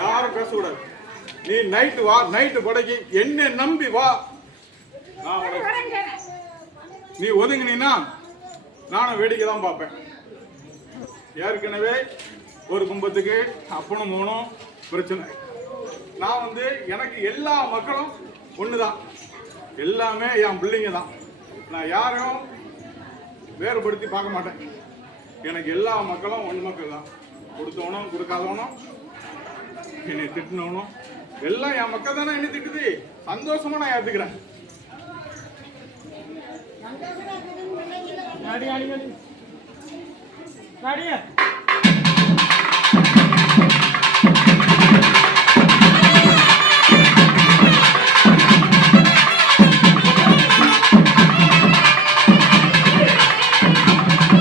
யாரும் பேசக்கூடாது. நீ நைட்டு வா, நைட்டு படைக்கு என்ன நம்பி வா. நீ ஒதுங்கினா நானும் வேடிக்கை தான் பார்ப்பேன். ஏற்கனவே ஒரு கும்பத்துக்கு அப்பனும் மூணும் பிரச்சனை. நான் வந்து எனக்கு எல்லா மக்களும் ஒண்ணுதான், எல்லாமே என் பிள்ளைங்க தான். நான் யாரையும் வேறுபடுத்தி பார்க்க மாட்டேன். எனக்கு எல்லா மக்களும் ஒன்று மக்கள் தான். கொடுத்தவனும் கொடுக்காதவனும் என்னை திட்டினவனும் எல்லாம் என் மக்கள் தானே. என்ன திட்டுது சந்தோஷமா நான் ஏற்றுக்கிறேன். गाड़ी